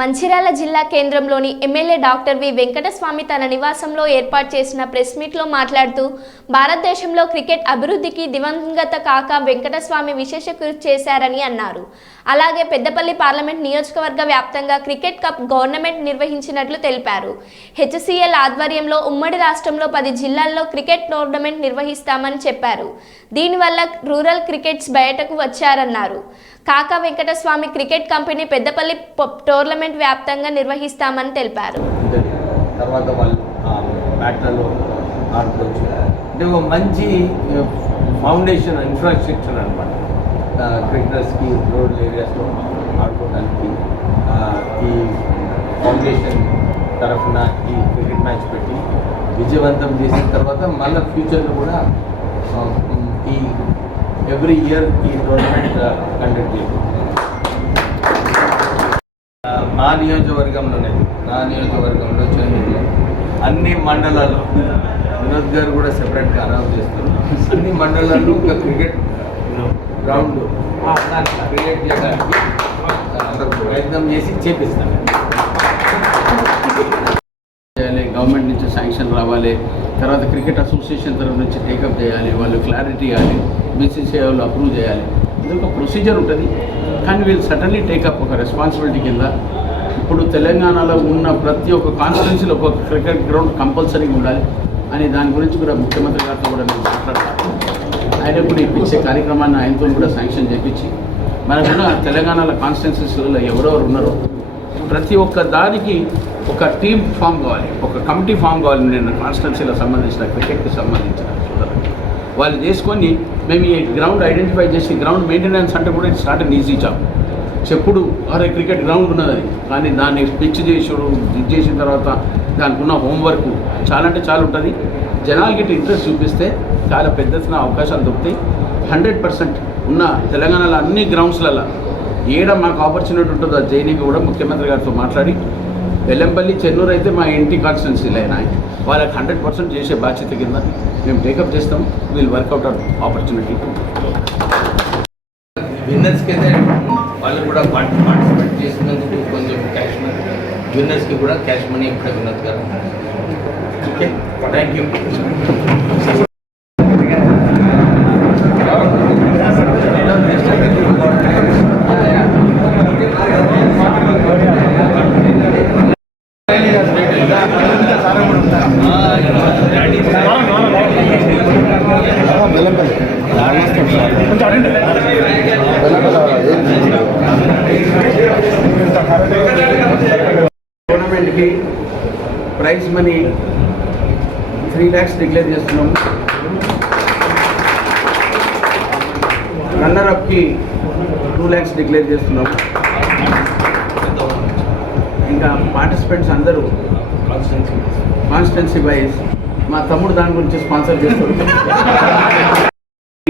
మంచిర్యాల జిల్లా కేంద్రంలోని MLA doctor V Venkataswamy తన నివాసంలో ఏర్పాటు చేసిన ప్రెస్ మీట్లో మాట్లాడుతూ భారతదేశంలో క్రికెట్ అభివృద్ధికి దివంగత కాక వెంకటస్వామి విశేష కృషి చేశారని అన్నారు. అలాగే పెద్దపల్లి పార్లమెంట్ నియోజకవర్గ వ్యాప్తంగా క్రికెట్ కప్ గవర్నమెంట్ నిర్వహించినట్లు తెలిపారు. హెచ్సిఎల్ ఆధ్వర్యంలో ఉమ్మడి రాష్ట్రంలో పది జిల్లాల్లో క్రికెట్ టోర్నమెంట్ నిర్వహిస్తామని చెప్పారు. దీనివల్ల రూరల్ క్రికెట్స్ బయటకు వచ్చారన్నారు. Kaka Venkataswamy cricket company Peddapalli tournament వ్యాప్తంగా నిర్వహిస్తామని తెలిపారు. తర్వాత వాళ్ళు బ్యాట్లలో ఆడుకోవచ్చు. అంటే ఒక మంచి ఫౌండేషన్ ఇన్ఫ్రాస్ట్రక్చర్ అనమాట క్రికెటర్స్కి రోడ్ ఏరియాస్లో ఆడుకోవడానికి ఈ ఫౌండేషన్ తరఫున ఈ క్రికెట్ మ్యాచ్ పెట్టి విజయవంతం చేసిన తర్వాత మళ్ళీ ఫ్యూచర్లో కూడా ఈ ఎవ్రీ ఇయర్ ఈ టోర్నమెంట్ కండక్ట్ చేయాలి ఆ, మా నియోజకవర్గంలోనే నా నియోజకవర్గంలో చెన్నైలో అన్ని మండలాల్లో వినోద్ గారు కూడా సెపరేట్గా అనౌన్స్ చేస్తారు. అన్ని మండలాల్లో ఒక క్రికెట్ గ్రౌండ్ క్రియేట్ చేయడానికి ప్రయత్నం చేసి చేపిస్తాను చేయాలి గవర్నమెంట్ నుంచి శాంక్షన్ రావాలి. తర్వాత క్రికెట్ అసోసియేషన్ తరఫు నుంచి టేకప్ చేయాలి వాళ్ళు క్లారిటీ ఇవ్వాలి బీసీసీఐ వాళ్ళు అప్రూవ్ చేయాలి. ఇది ఒక ప్రొసీజర్ ఉంటుంది. కానీ వీళ్ళు సడన్లీ టేకప్ ఒక రెస్పాన్సిబిలిటీ కింద ఇప్పుడు తెలంగాణలో ఉన్న ప్రతి ఒక్క కాన్స్టిట్యున్సీలో ఒక క్రికెట్ గ్రౌండ్ కంపల్సరీగా ఉండాలి అని దాని గురించి కూడా ముఖ్యమంత్రి గారితో కూడా నేను మాట్లాడతాను ఆయన కూడా ఇప్పించే కార్యక్రమాన్ని ఆయనతో కూడా శాంక్షన్ చేయించి మనకున్న తెలంగాణలో కాన్స్టిట్యున్సీస్లో ఎవరెవరు ఉన్నారో ప్రతి ఒక్క దానికి ఒక టీం ఫామ్ కావాలి. ఒక కమిటీ ఫామ్ కావాలి. నేను కాన్స్టెన్సీలో సంబంధించిన క్రికెట్కి సంబంధించిన వాళ్ళు చేసుకొని మేము ఈ గ్రౌండ్ ఐడెంటిఫై చేసి గ్రౌండ్ మెయింటెనెన్స్ అంటే కూడా it's not an easy job చెప్పుడు అరే క్రికెట్ గ్రౌండ్ ఉన్నది. కానీ దాన్ని పిచ్ చేసుడు ఇది చేసిన తర్వాత దానికి ఉన్న హోంవర్క్ చాలా అంటే చాలా ఉంటుంది. జనాలకి ఇంట్రెస్ట్ చూపిస్తే చాలా పెద్ద అవకాశాలు దొరుకుతాయి. హండ్రెడ్ పర్సెంట్ ఉన్న తెలంగాణలో అన్ని గ్రౌండ్స్లలో ఈడ మాకు ఆపర్చునిటీ ఉంటుందో అది కూడా ముఖ్యమంత్రి గారితో మాట్లాడి వెల్లంపల్లి చెన్నూరు అయితే మా ఇంటి కాన్స్టిట్యున్సీలు అయినా వాళ్ళకి హండ్రెడ్ పర్సెంట్ చేసే బాధ్యత కింద మేము టేకప్ చేస్తాం. వీల్ వర్కౌట్ ఆపర్చునిటీ విన్నర్స్కి అయితే వాళ్ళు కూడా పార్టిసిపేట్ చేసినందుకు కొంచెం క్యాష్ మనీ విన్నర్స్కి కూడా క్యాష్ మనీ ఇప్పుడే Vinod garu okay thank you three lakhs declare చేస్తున్నాం. రన్నర్ అప్కి టూ ల్యాక్స్ డిక్లేర్ చేస్తున్నాం. ఇంకా పార్టిసిపెంట్స్ అందరూ కాన్స్టెన్సీ వైజ్ మా తమ్ముడు దాని గురించి స్పాన్సర్ చేస్తారు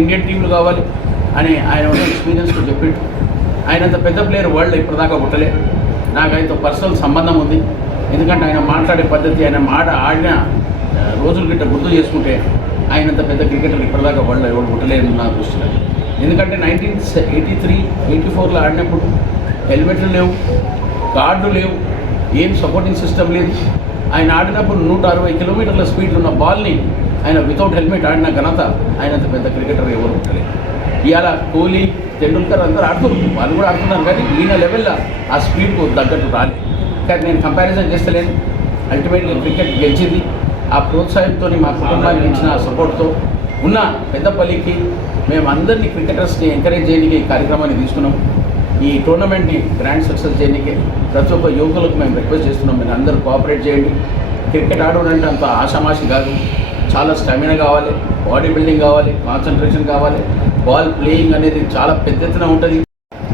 ఇండియన్ టీంలు కావాలి అని ఆయన ఉన్న ఎక్స్పీరియన్స్తో చెప్పిండు. ఆయన అంత పెద్ద ప్లేయర్ వరల్డ్ ఇప్పటిదాకా పుట్టలే. నాకు ఆయనతో పర్సనల్ సంబంధం ఉంది. ఎందుకంటే ఆయన మాట్లాడే పద్ధతి ఆయన మాట ఆడిన రోజులు గిట్ట గుర్తు చేసుకుంటే ఆయనంత పెద్ద క్రికెటర్ ఇప్పటిదాకా వాళ్ళు ఎవరు ఉండలేదు నా దృష్టిలో. ఎందుకంటే నైన్టీన్ ఎయిటీ త్రీ ఎయిటీ ఫోర్లో ఆడినప్పుడు హెల్మెట్లు లేవు కార్డు లేవు ఏం సపోర్టింగ్ సిస్టమ్ లేదు. ఆయన ఆడినప్పుడు నూట అరవై కిలోమీటర్ల స్పీడ్ ఉన్న బాల్ని ఆయన వితౌట్ హెల్మెట్ ఆడిన ఘనత ఆయనంత పెద్ద క్రికెటర్ ఎవరు ఉండలేదు ఇవాళ కోహ్లీ టెండూల్కర్ అందరూ ఆడుతున్నారు. వాళ్ళు కూడా ఆడుతున్నారు కానీ ఈయన లెవెల్లో ఆ స్పీడ్కు తగ్గట్టు రాలేదు. కానీ నేను కంపారిజన్ చేస్తలేను. అల్టిమేట్గా క్రికెట్ గెలిచింది. ఆ ప్రోత్సాహంతో మా కుటుంబానికి ఇచ్చిన సపోర్ట్తో ఉన్న పెద్దపల్లికి మేము అందరినీ క్రికెటర్స్ని ఎంకరేజ్ చేయడానికి ఈ కార్యక్రమాన్ని తీసుకున్నాం. ఈ టోర్నమెంట్ని గ్రాండ్ సక్సెస్ చేయడానికి ప్రతి ఒక్క యువకులకు మేము రిక్వెస్ట్ చేస్తున్నాం. మీరు అందరూ కోఆపరేట్ చేయండి. క్రికెట్ ఆడడం అంటే అంత ఆషామాషి కాదు. చాలా స్టామినా కావాలి బాడీ బిల్డింగ్ కావాలి కాన్సన్ట్రేషన్ కావాలి. బాల్ ప్లేయింగ్ అనేది చాలా పెద్ద ఎత్తున ఉంటుంది.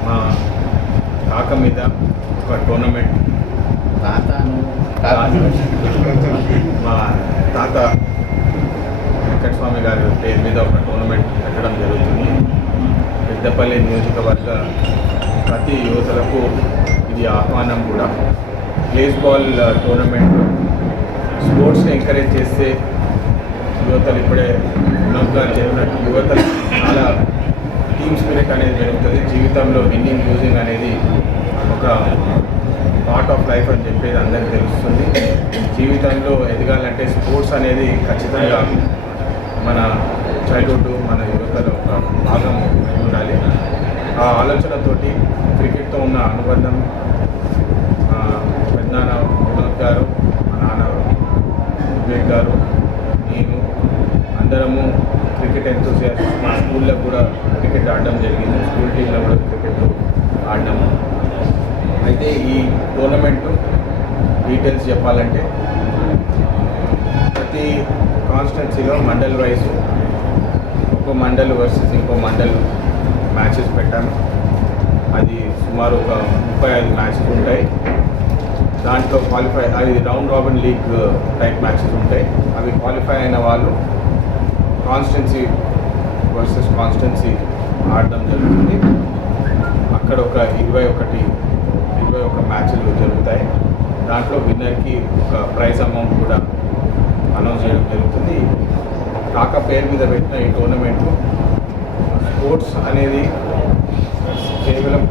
మా కాక మీద ఒక టోర్నమెంట్ తాతను మా తాత వెంకటస్వామి గారి పేరు మీద ఒక టోర్నమెంట్ పెట్టడం జరుగుతుంది. పెద్దపల్లి నియోజకవర్గ ప్రతి యువతలకు ఇది ఆహ్వానం కూడా. ప్లేస్ బాల్ టోర్నమెంట్ స్పోర్ట్స్ని ఎంకరేజ్ చేస్తే యువతలు ఇప్పుడే ఉన్నగా జరిగినట్టు యువత యువతలు చాలా టీమ్ స్పిరిట్ అనేది జరుగుతుంది జీవితంలో విన్నింగ్ యూజింగ్ అనేది ఒక పార్ట్ లైఫ్ అని చెప్పేది అందరికీ తెలుస్తుంది. జీవితంలో ఎదగాలంటే స్పోర్ట్స్ అనేది ఖచ్చితంగా మన చైల్డ్హుడ్ మన యువతలో ఒక భాగం ఉండాలి. ఆ ఆలోచనతోటి క్రికెట్తో ఉన్న అనుబంధం పెద్దనాన్న వినోద్ గారు మా నాన్న వివేక్ గారు నేను అందరము క్రికెట్ ఎంతో మా స్కూల్లో కూడా క్రికెట్ ఆడడం జరిగింది. స్కూల్ టీంలో కూడా క్రికెట్ ఆడడం అయితే ఈ టోర్నమెంట్ డీటెయిల్స్ చెప్పాలంటే ప్రతి కాన్స్టెన్సీలో మండల్ వైజ్ ఒక మండల్ వర్సెస్ ఇంకో మండల్ మ్యాచెస్ పెట్టాను. అది సుమారు ఒక ముప్పై ఐదు మ్యాచెస్ ఉంటాయి. దాంట్లో క్వాలిఫై అది round robin league type matches ఉంటాయి. అవి క్వాలిఫై అయిన వాళ్ళు కాన్స్టెన్సీ వర్సెస్ కాన్స్టెన్సీ ఆడడం జరుగుతుంది. అక్కడ ఒక ఇరవై ఒకటి ఒక మ్యాచ్లు జరుగుతాయి. దాంట్లో విన్నర్కి ఒక ప్రైజ్ అమౌంట్ కూడా అనౌన్స్ చేయడం జరుగుతుంది. కాక పేరు మీద పెట్టిన ఈ టోర్నమెంట్ స్పోర్ట్స్ అనేది కేవలం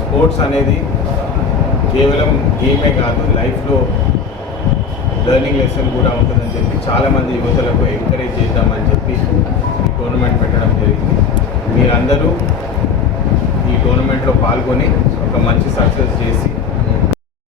స్పోర్ట్స్ అనేది కేవలం గేమే కాదు లైఫ్లో లెర్నింగ్ లెసన్ కూడా ఉంటుందని చెప్పి చాలామంది యువతలకు ఎంకరేజ్ చేద్దామని చెప్పి టోర్నమెంట్ పెట్టడం జరిగింది. మీరందరూ ఈ టోర్నమెంట్లో పాల్గొని ఒక మంచి సక్సెస్ చేసి